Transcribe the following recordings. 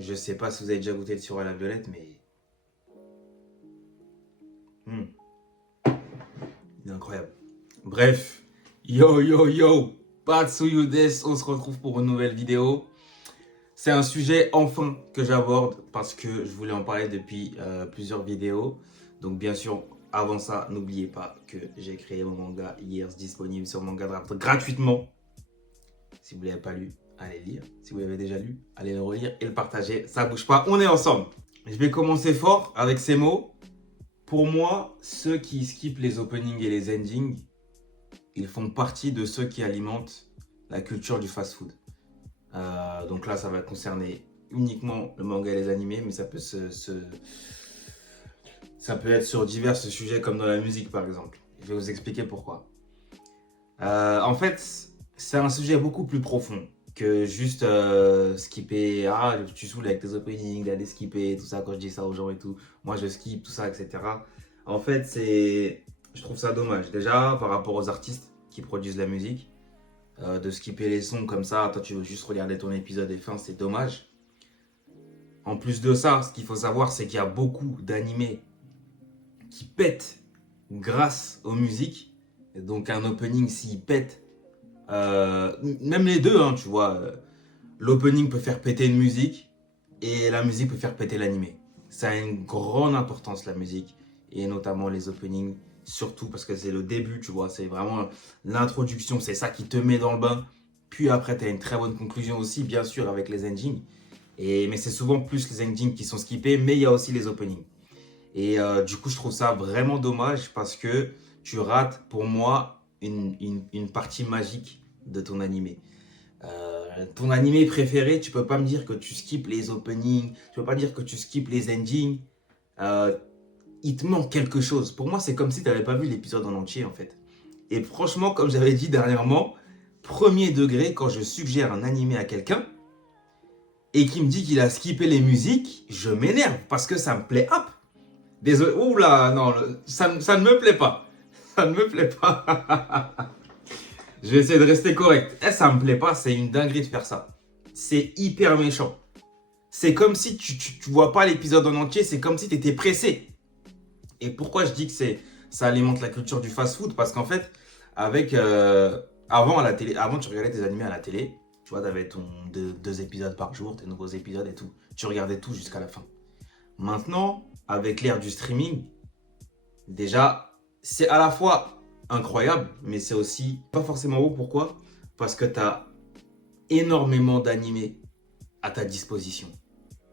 Je sais pas si vous avez déjà goûté le sirop à la violette, mais hmm, il est incroyable. Bref, yo yo yo, Patsuyu des, on se retrouve pour une nouvelle vidéo. C'est un sujet enfin que j'aborde parce que je voulais en parler depuis plusieurs vidéos. Donc bien sûr, avant ça, n'oubliez pas que j'ai créé mon manga Years disponible sur Manga Draft gratuitement. Si vous ne l'avez pas lu, allez lire. Si vous l'avez déjà lu, allez le relire et le partager. Ça bouge pas, on est ensemble. Je vais commencer fort avec ces mots. Pour moi, ceux qui skippent les openings et les endings, ils font partie de ceux qui alimentent la culture du fast-food. Donc là, ça va concerner uniquement le manga et les animés, mais ça peut ça peut être sur divers sujets comme dans la musique par exemple. Je vais vous expliquer pourquoi. En fait, c'est un sujet beaucoup plus profond que juste skipper. Ah, tu saoules avec tes openings, d'aller skipper, tout ça quand je dis ça aux gens et tout. Moi, je skip, tout ça, etc. En fait, je trouve ça dommage. Déjà, par rapport aux artistes qui produisent la musique, de skipper les sons comme ça, toi tu veux juste regarder ton épisode et fin, c'est dommage. En plus de ça, ce qu'il faut savoir, c'est qu'il y a beaucoup d'animés qui pètent grâce aux musiques. Et donc un opening, s'il pète, même les deux, hein, tu vois, l'opening peut faire péter une musique et la musique peut faire péter l'animé. Ça a une grande importance la musique et notamment les openings, surtout parce que c'est le début, tu vois, c'est vraiment l'introduction, c'est ça qui te met dans le bain. Puis après, tu as une très bonne conclusion aussi, bien sûr, avec les endings. Mais c'est souvent plus les endings qui sont skippés, mais il y a aussi les openings. Et du coup, je trouve ça vraiment dommage parce que tu rates, pour moi, une partie magique de ton animé. Ton animé préféré, tu peux pas me dire que tu skippes les openings, tu peux pas dire que tu skippes les endings. Euh, il te manque quelque chose. Pour moi, c'est comme si tu n'avais pas vu l'épisode en entier, en fait. Et franchement, comme j'avais dit dernièrement, premier degré, quand je suggère un animé à quelqu'un et qu'il me dit qu'il a skippé les musiques, je m'énerve parce que ça me plaît up. Désolé, oula, non, ça ne me plaît pas. Ça ne me plaît pas. Je vais essayer de rester correct. Ça me plaît pas, c'est une dinguerie de faire ça. C'est hyper méchant. C'est comme si tu vois pas l'épisode en entier, c'est comme si tu étais pressé. Et pourquoi je dis que ça alimente la culture du fast-food? Parce qu'en fait, avec avant à la télé, avant tu regardais tes animés à la télé, tu vois, tu avais ton deux épisodes par jour, tes nouveaux épisodes et tout. Tu regardais tout jusqu'à la fin. Maintenant, avec l'ère du streaming, déjà, c'est à la fois incroyable, mais c'est aussi pas forcément beau. Pourquoi? Parce que tu as énormément d'animés à ta disposition,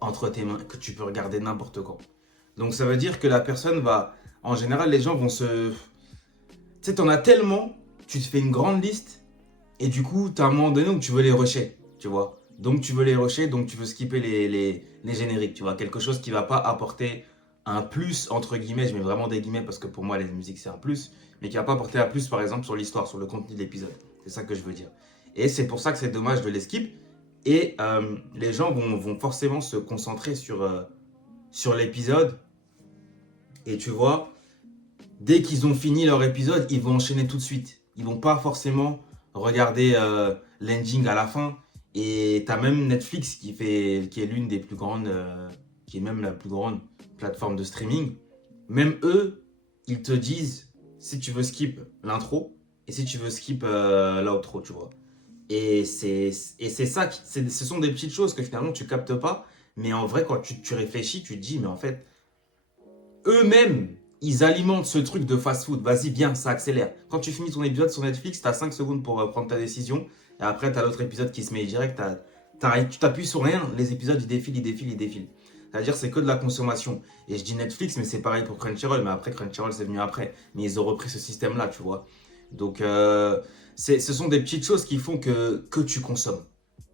entre tes mains, que tu peux regarder n'importe quand. Donc ça veut dire que la personne va... En général, les gens vont se... Tu sais, t'en as tellement, tu te fais une grande liste, et du coup, t'as un moment donné où tu veux les rusher, tu vois. Donc tu veux les rusher, donc tu veux skipper les génériques, tu vois. Quelque chose qui va pas apporter un plus, entre guillemets, je mets vraiment des guillemets parce que pour moi, les musiques, c'est un plus, mais qui va pas apporter un plus, par exemple, sur l'histoire, sur le contenu de l'épisode. C'est ça que je veux dire. Et c'est pour ça que c'est dommage de les skip. Et les gens vont forcément se concentrer sur l'épisode. Et tu vois, dès qu'ils ont fini leur épisode, ils vont enchaîner tout de suite. Ils vont pas forcément regarder l'ending à la fin. Et tu as même Netflix qui est l'une des plus grandes, qui est même la plus grande plateforme de streaming. Même eux, ils te disent si tu veux skip l'intro et si tu veux skip l'outro, tu vois. Et c'est ça, ce sont des petites choses que finalement tu captes pas. Mais en vrai, quand tu réfléchis, tu te dis, mais en fait, eux-mêmes, ils alimentent ce truc de fast-food. Vas-y, viens, ça accélère. Quand tu finis ton épisode sur Netflix, tu as 5 secondes pour prendre ta décision. Et après, tu as l'autre épisode qui se met direct. Tu t'appuies sur rien, les épisodes, ils défilent, ils défilent, ils défilent. C'est-à-dire, c'est que de la consommation. Et je dis Netflix, mais c'est pareil pour Crunchyroll. Mais après, Crunchyroll, c'est venu après. Mais ils ont repris ce système-là, tu vois. Donc, ce sont des petites choses qui font que tu consommes.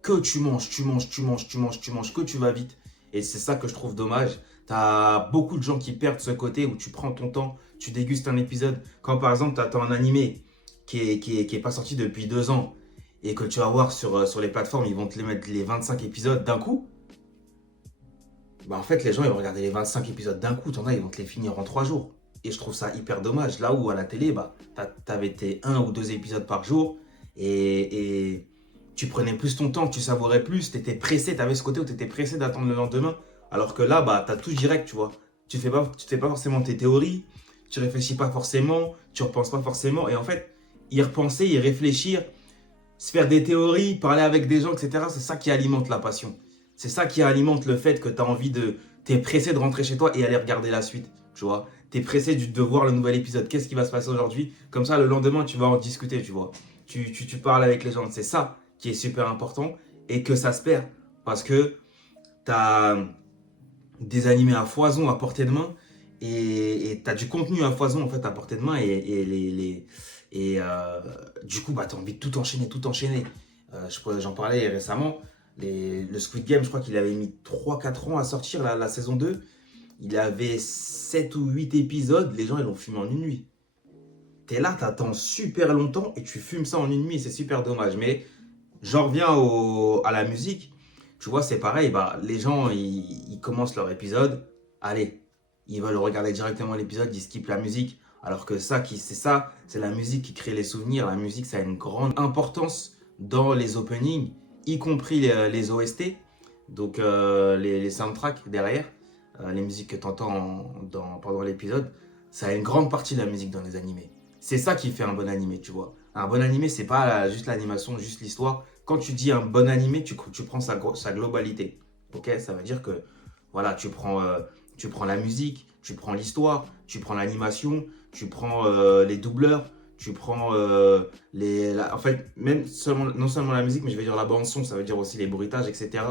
Que tu manges, tu manges, tu manges, tu manges, tu manges, que tu vas vite. Et c'est ça que je trouve dommage. T'as beaucoup de gens qui perdent ce côté où tu prends ton temps, tu dégustes un épisode. Quand par exemple, t'attends un animé qui est pas sorti depuis 2 ans et que tu vas voir sur les plateformes, ils vont te les mettre les 25 épisodes d'un coup. Bah en fait, les gens, ils vont regarder les 25 épisodes d'un coup. T'en as, ils vont te les finir en 3 jours. Et je trouve ça hyper dommage. Là où à la télé, bah, t'avais tes 1 ou 2 épisodes par jour et tu prenais plus ton temps, tu savourais plus, tu étais pressé, tu avais ce côté où tu étais pressé d'attendre le lendemain. Alors que là, bah, tu as tout direct, tu vois. Tu fais pas forcément tes théories, tu réfléchis pas forcément, tu repenses pas forcément. Et en fait, y repenser, y réfléchir, se faire des théories, parler avec des gens, etc., c'est ça qui alimente la passion. C'est ça qui alimente le fait que tu as envie de. Tu es pressé de rentrer chez toi et aller regarder la suite, tu vois. Tu es pressé de voir le nouvel épisode. Qu'est-ce qui va se passer aujourd'hui? Comme ça, le lendemain, tu vas en discuter, tu vois. Tu parles avec les gens. C'est ça qui est super important et que ça se perd parce que tu as des animés à foison à portée de main et tu as du contenu à foison en fait à portée de main du coup bah, tu as envie de tout enchaîner, tout enchaîner. J'en parlais récemment, le Squid Game, je crois qu'il avait mis 3-4 ans à sortir la saison 2. Il avait 7 ou 8 épisodes, les gens ils l'ont fumé en une nuit. T'es là, t'attends super longtemps et tu fumes ça en une nuit, c'est super dommage. Mais j'en reviens à la musique. Tu vois, c'est pareil, bah, les gens, ils commencent leur épisode. Allez, ils veulent regarder directement l'épisode, ils skippent la musique. Alors que c'est la musique qui crée les souvenirs. La musique, ça a une grande importance dans les openings, y compris les OST. Donc, les soundtracks derrière, les musiques que tu entends pendant l'épisode, ça a une grande partie de la musique dans les animés. C'est ça qui fait un bon animé, tu vois. Un bon animé, c'est pas juste l'animation, juste l'histoire. Quand tu dis un bon animé, tu prends sa globalité. Ok, ça veut dire que voilà, tu prends la musique, tu prends l'histoire, tu prends l'animation, tu prends les doubleurs, tu prends en fait, non seulement la musique, mais je vais dire la bande son, ça veut dire aussi les bruitages, etc.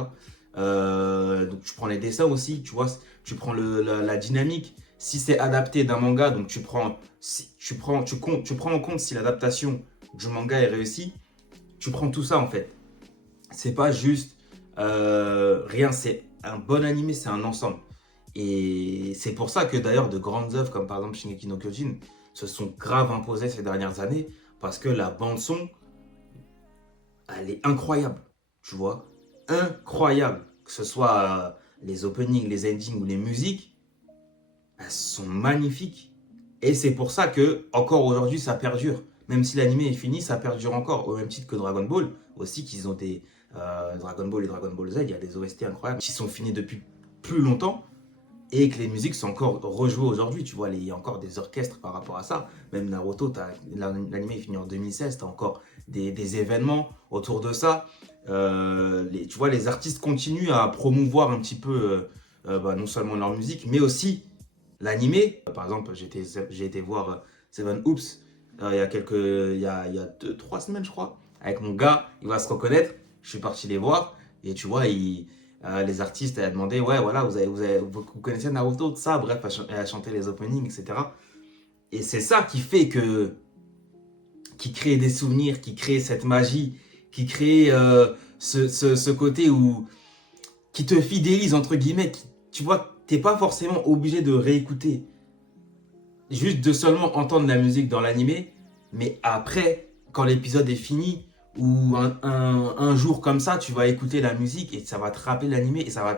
Donc tu prends les dessins aussi, tu vois, tu prends la dynamique. Si c'est adapté d'un manga, donc tu prends en compte si l'adaptation du manga est réussie, tu prends tout ça en fait. C'est pas juste rien, c'est un bon animé, c'est un ensemble. Et c'est pour ça que d'ailleurs de grandes œuvres comme par exemple Shingeki no Kyojin se sont grave imposées ces dernières années parce que la bande son, elle est incroyable, tu vois, incroyable. Que ce soit les openings, les endings ou les musiques, elles sont magnifiques. Et c'est pour ça que, encore aujourd'hui, ça perdure. Même si l'anime est fini, ça perdure encore. Au même titre que Dragon Ball, aussi, qu'ils ont des Dragon Ball et Dragon Ball Z, il y a des OST incroyables qui sont finis depuis plus longtemps et que les musiques sont encore rejouées aujourd'hui. Tu vois, il y a encore des orchestres par rapport à ça. Même Naruto, l'anime est fini en 2016, tu as encore des événements autour de ça. Tu vois, les artistes continuent à promouvoir un petit peu non seulement leur musique, mais aussi l'animé. Par exemple, j'ai été voir Seven Hoops il y a 3 semaines, je crois, avec mon gars, il va se reconnaître. Je suis parti les voir et tu vois, les artistes, elle a demandé, ouais, voilà, vous connaissez Naruto, tout ça, bref, elle a chanté les openings, etc. Et c'est ça qui crée des souvenirs, qui crée cette magie, qui crée ce côté qui te fidélise, entre guillemets. Tu vois, t'es pas forcément obligé de réécouter, juste de seulement entendre la musique dans l'animé, mais après, quand l'épisode est fini, ou un jour comme ça, tu vas écouter la musique et ça va te rappeler l'animé et ça va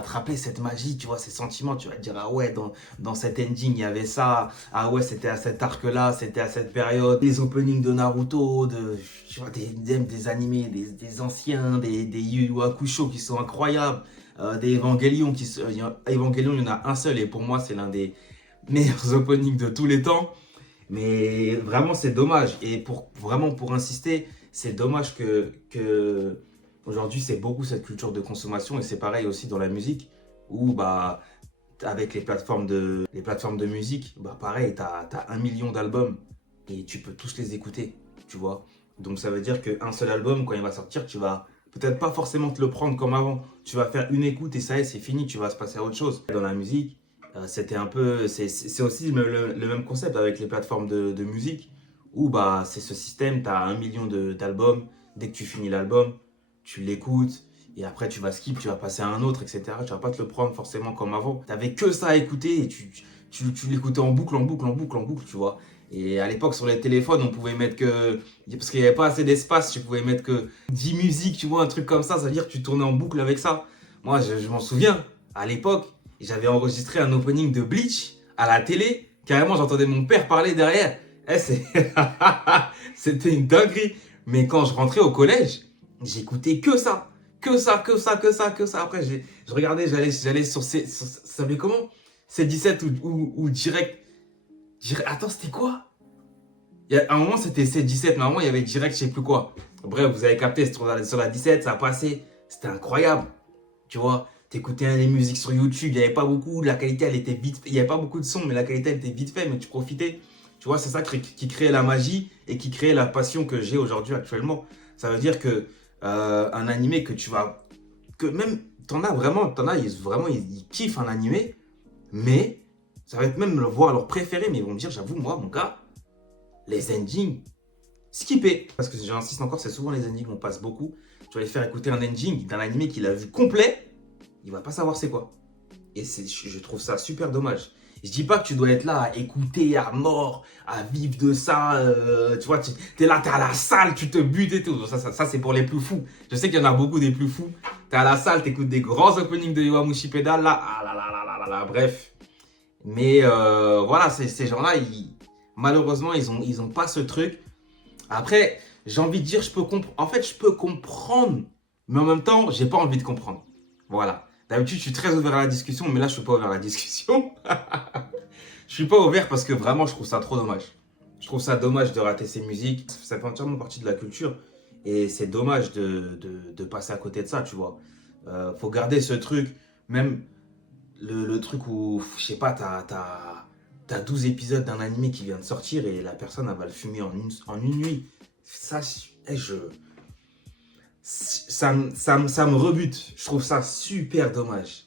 te rappeler cette magie, tu vois, ces sentiments. Tu vas te dire, ah ouais, dans cet ending, il y avait ça. Ah ouais, c'était à cet arc-là, c'était à cette période. Les openings de Naruto, tu vois, des animés, des anciens, des Yu Yu Hakusho qui sont incroyables. Des Evangelion, Evangelion, il y en a un seul et pour moi, c'est l'un des meilleurs openings de tous les temps. Mais vraiment, c'est dommage. Et vraiment, pour insister, c'est dommage que aujourd'hui, c'est beaucoup cette culture de consommation. Et c'est pareil aussi dans la musique, où bah, avec les plateformes de musique, bah, pareil, tu as 1 million d'albums et tu peux tous les écouter, tu vois. Donc ça veut dire qu'un seul album, quand il va sortir, tu vas peut-être pas forcément te le prendre comme avant. Tu vas faire une écoute et ça y est, c'est fini, tu vas se passer à autre chose. Dans la musique, c'est aussi le même concept avec les plateformes de musique où bah, c'est ce système, tu as 1 million d'albums. Dès que tu finis l'album, tu l'écoutes et après tu vas skip, tu vas passer à un autre, etc. Tu vas pas te le prendre forcément comme avant. Tu n'avais que ça à écouter et tu l'écoutais en boucle, en boucle, en boucle, en boucle, tu vois. Et à l'époque, sur les téléphones, on pouvait mettre que. Parce qu'il n'y avait pas assez d'espace, tu pouvais mettre que 10 musiques, tu vois, un truc comme ça veut dire que tu tournais en boucle avec ça. Moi, je m'en souviens, à l'époque, j'avais enregistré un opening de Bleach à la télé. Carrément, j'entendais mon père parler derrière. C'était une dinguerie. Mais quand je rentrais au collège, J'écoutais que ça. Que ça, que ça, que ça, que ça. Après, je regardais, j'allais sur ça s'appelait comment? C17 ou direct. Attends, c'était quoi? À un moment, c'était C17, mais à un moment, il y avait direct, je sais plus quoi. Bref, vous avez capté, c'était sur la 17, ça a passé. C'était incroyable. Tu vois, t'écoutais les musiques sur YouTube, il n'y avait pas beaucoup, la qualité, elle était vite. Il n'y avait pas beaucoup de son, mais la qualité, elle était vite faite, mais tu profitais. Tu vois, c'est ça qui créait la magie et qui créait la passion que j'ai aujourd'hui, actuellement. Ça veut dire que un animé que tu vas. Que même. Ils kiffent un animé, mais ça va être même le voir leur préféré, mais ils vont me dire, j'avoue, moi, mon gars, les endings, skipper. Parce que j'insiste encore, c'est souvent les endings, on passe beaucoup. Tu vas lui faire écouter un ending d'un animé qu'il a vu complet, il va pas savoir c'est quoi. Et je trouve ça super dommage. Je dis pas que tu dois être là à écouter à mort, à vivre de ça. Tu vois, tu es là, tu es à la salle, tu te butes et tout. Ça c'est pour les plus fous. Je sais qu'il y en a beaucoup des plus fous. Tu es à la salle, tu écoutes des grands openings de Yowamushi Pedal, là. Ah là là là là là là, bref. Mais voilà, ces gens-là, malheureusement, ils ont pas ce truc. Après, j'ai envie de dire, en fait, je peux comprendre, mais en même temps, j'ai pas envie de comprendre. Voilà. D'habitude, je suis très ouvert à la discussion, mais là, je suis pas ouvert à la discussion. Je suis pas ouvert parce que vraiment, je trouve ça trop dommage. Je trouve ça dommage de rater ces musiques. Ça fait entièrement partie de la culture. Et c'est dommage de passer à côté de ça, tu vois. Faut garder ce truc. Même le truc où, je sais pas, t'as 12 épisodes d'un animé qui vient de sortir et la personne, elle va le fumer en une nuit. Ça, ça me rebute. Je trouve ça super dommage.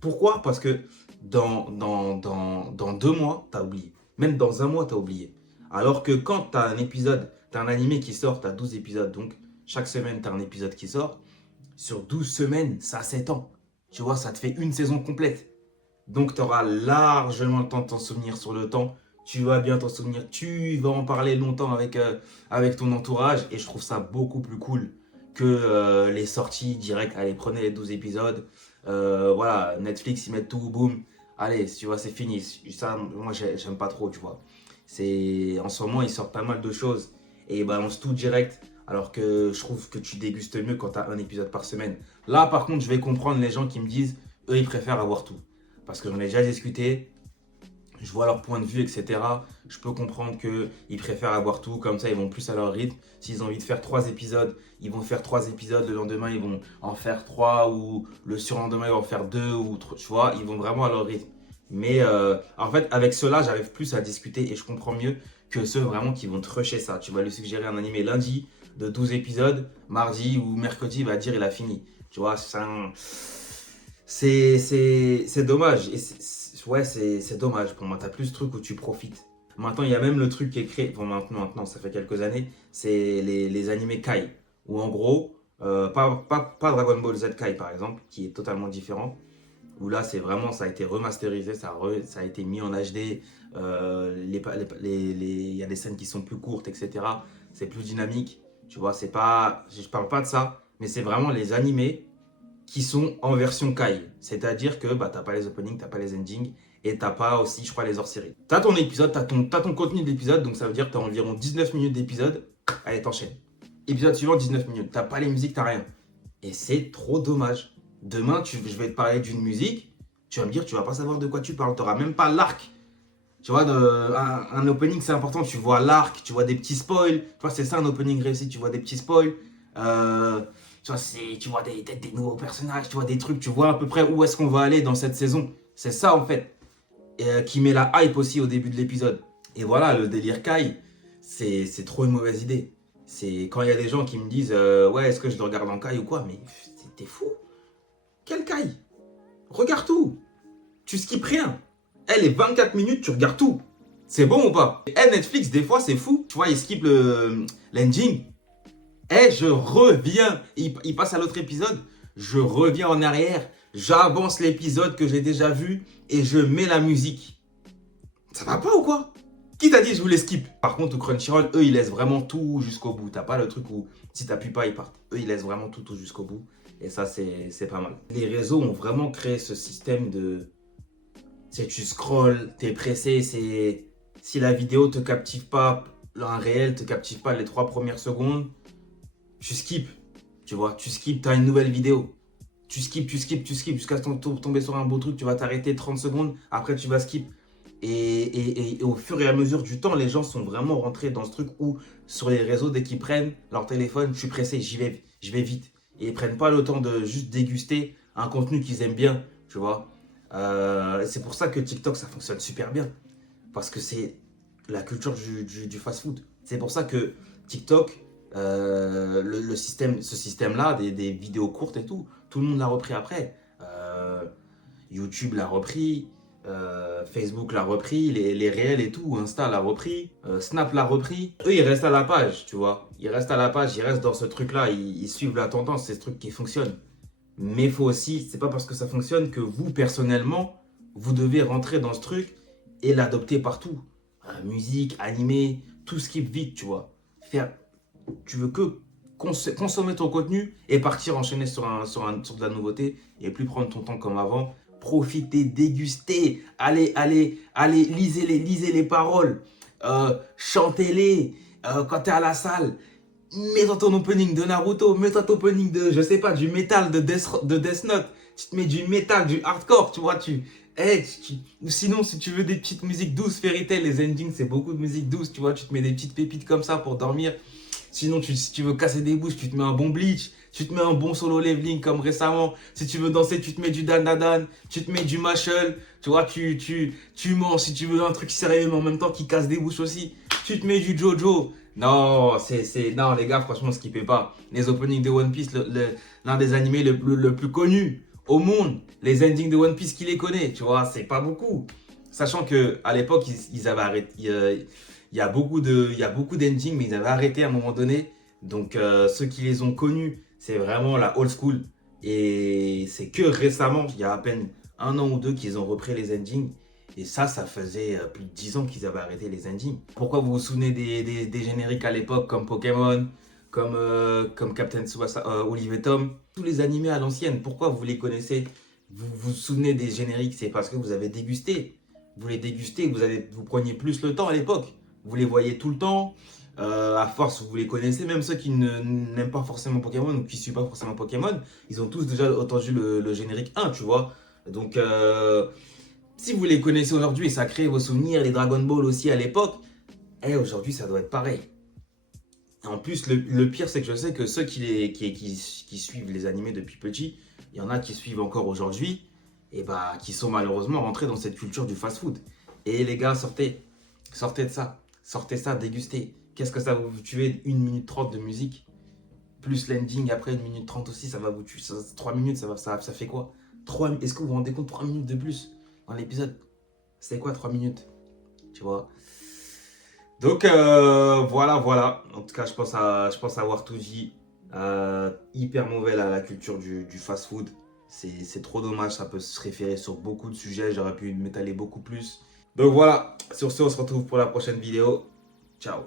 Pourquoi? Parce que dans 2 mois, t'as oublié. Même dans un mois, t'as oublié. Alors que quand t'as un animé qui sort, t'as 12 épisodes. Donc, chaque semaine, t'as un épisode qui sort. Sur 12 semaines, ça a 7 ans. Tu vois, ça te fait une saison complète. Donc, tu auras largement le temps de t'en souvenir sur le temps. Tu vas bien t'en souvenir. Tu vas en parler longtemps avec ton entourage. Et je trouve ça beaucoup plus cool que les sorties directes. Allez, prenez les 12 épisodes. Voilà, Netflix, ils mettent tout, boum. Allez, tu vois, c'est fini. Ça, moi, j'aime pas trop, tu vois. En ce moment, ils sortent pas mal de choses. Et ils balancent tout direct. Alors que je trouve que tu dégustes mieux quand tu as un épisode par semaine. Là, par contre, je vais comprendre les gens qui me disent, eux, ils préfèrent avoir tout. Parce que j'en ai déjà discuté, je vois leur point de vue, etc. Je peux comprendre qu'ils préfèrent avoir tout, comme ça ils vont plus à leur rythme. S'ils ont envie de faire 3 épisodes, ils vont faire 3 épisodes, le lendemain ils vont en faire 3, ou le surlendemain ils vont en faire 2, ou tu vois, ils vont vraiment à leur rythme. Mais en fait, avec ceux-là, j'arrive plus à discuter et je comprends mieux que ceux vraiment qui vont te rusher ça. Tu vas lui suggérer un animé lundi de 12 épisodes, mardi ou mercredi, il va dire il a fini. Tu vois, c'est dommage. Ouais, c'est dommage. Pour moi, t'as plus ce truc où tu profites. Maintenant, il y a même le truc qui est créé. Bon, maintenant, ça fait quelques années. C'est les animés Kai. Où en gros, pas Dragon Ball Z Kai par exemple, qui est totalement différent. Où là, c'est vraiment, ça a été remasterisé, ça a été mis en HD. Il y a des scènes qui sont plus courtes, etc. C'est plus dynamique. Tu vois, c'est pas. Je parle pas de ça, mais c'est vraiment les animés qui sont en version Kai. C'est-à-dire que bah, t'as pas les openings, t'as pas les endings et t'as pas aussi, je crois, les hors-séries. T'as ton épisode, t'as ton contenu de l'épisode, donc ça veut dire que t'as environ 19 minutes d'épisode. Allez, t'enchaînes. Épisode suivant, 19 minutes. T'as pas les musiques, t'as rien. Et c'est trop dommage. Demain, je vais te parler d'une musique, tu vas me dire, tu vas pas savoir de quoi tu parles. T'auras même pas l'arc. Tu vois, un opening, c'est important. Tu vois l'arc, tu vois des petits spoils. Tu vois, c'est ça un opening réussi. Tu vois des petits spoils. Tu vois, tu vois des nouveaux personnages. Tu vois des trucs. Tu vois à peu près où est-ce qu'on va aller dans cette saison. C'est ça, en fait, qui met la hype aussi au début de l'épisode. Et voilà, le délire Kai, c'est trop une mauvaise idée. C'est quand il y a des gens qui me disent ouais, est-ce que je le regarde en Kai ou quoi? Mais t'es fou. Quel Kai? Regarde tout. Tu skippes rien. Elle est 24 minutes, tu regardes tout. C'est bon ou pas? Et Netflix, des fois, c'est fou. Tu vois, il skip l'ending. Et je reviens. Il passe à l'autre épisode. Je reviens en arrière. J'avance l'épisode que j'ai déjà vu et je mets la musique. Ça va pas ou quoi? Qui t'a dit je voulais skip? Par contre, au Crunchyroll, eux, ils laissent vraiment tout jusqu'au bout. T'as pas le truc où si t'appuies pas, ils partent. Eux, ils laissent vraiment tout jusqu'au bout. Et ça, c'est pas mal. Les réseaux ont vraiment créé ce système de... Tu scrolls, t'es pressé, si la vidéo te captive pas, un réel te captive pas les 3 premières secondes, tu skips, tu vois, tu skips, tu as une nouvelle vidéo. Tu skips jusqu'à tomber sur un beau truc, tu vas t'arrêter 30 secondes, après tu vas skip. Et au fur et à mesure du temps, les gens sont vraiment rentrés dans ce truc où sur les réseaux, dès qu'ils prennent leur téléphone, je suis pressé, je vais vite. Et ils prennent pas le temps de juste déguster un contenu qu'ils aiment bien, tu vois. C'est pour ça que TikTok, ça fonctionne super bien. Parce que c'est la culture du fast-food. C'est pour ça que TikTok, ce système-là, des vidéos courtes et tout le monde l'a repris après. YouTube l'a repris, Facebook l'a repris, les réels et tout, Insta l'a repris, Snap l'a repris. Eux, ils restent à la page, tu vois. Ils restent à la page, ils restent dans ce truc-là, ils suivent la tendance, c'est ce truc qui fonctionne. Mais il faut aussi, c'est pas parce que ça fonctionne que vous, personnellement, vous devez rentrer dans ce truc et l'adopter partout. Musique, animé, tout skip vite, tu vois. Tu veux que consommer ton contenu et partir enchaîner sur de la nouveauté et plus prendre ton temps comme avant. Profitez, dégustez, allez, lisez les paroles, chantez-les quand t'es à la salle. Mets-toi ton opening de Naruto, mets-toi ton opening de, je sais pas, du métal de Death Note. Tu te mets du métal, du hardcore, tu vois, ou sinon, si tu veux des petites musiques douces, Fairy Tail, les endings, c'est beaucoup de musique douce, tu vois, tu te mets des petites pépites comme ça pour dormir. Sinon, si tu veux casser des bouches, tu te mets un bon Bleach, tu te mets un bon solo leveling comme récemment. Si tu veux danser, tu te mets du Dan, tu te mets du Mashal, tu vois, tu manges. Si tu veux un truc sérieux, mais en même temps qui casse des bouches aussi, tu te mets du Jojo. Non, non, les gars, franchement, skippez pas. Les openings de One Piece, l'un des animés le plus connus au monde. Les endings de One Piece, qui les connaît, tu vois, c'est pas beaucoup. Sachant que à l'époque, ils avaient arrêté. Il y a beaucoup d'endings, mais ils avaient arrêté à un moment donné. Donc, ceux qui les ont connus, c'est vraiment la old school. Et c'est que récemment, il y a à peine un an ou deux, qu'ils ont repris les endings. Et ça faisait plus de 10 ans qu'ils avaient arrêté les endings. Pourquoi vous vous souvenez des génériques à l'époque comme Pokémon, comme Captain Tsubasa, Olive et Tom, tous les animés à l'ancienne, pourquoi vous les connaissez? Vous souvenez des génériques, c'est parce que vous avez dégusté. Vous les dégustez, vous preniez plus le temps à l'époque. Vous les voyez tout le temps. À force, vous les connaissez. Même ceux qui n'aiment pas forcément Pokémon ou qui ne suivent pas forcément Pokémon, ils ont tous déjà entendu le générique 1, tu vois. Donc, si vous les connaissez aujourd'hui et ça crée vos souvenirs, les Dragon Ball aussi à l'époque, aujourd'hui, ça doit être pareil. En plus, le pire, c'est que je sais que ceux qui suivent les animés depuis petit, il y en a qui suivent encore aujourd'hui, et bah, qui sont malheureusement rentrés dans cette culture du fast-food. Et les gars, sortez de ça. Sortez ça, dégustez. Qu'est-ce que ça va vous tuer? 1 minute 30 de musique, plus l'ending après 1 minute 30 aussi, ça va vous tuer. 3 minutes, ça fait quoi? Est-ce que vous vous rendez compte? 3 minutes de plus dans l'épisode? C'est quoi 3 minutes? Tu vois? Donc voilà. En tout cas, je pense avoir tout dit. Hyper mauvais là, la culture du fast-food. C'est trop dommage, ça peut se référer sur beaucoup de sujets. J'aurais pu m'étaler beaucoup plus. Donc voilà, sur ce, on se retrouve pour la prochaine vidéo. Ciao.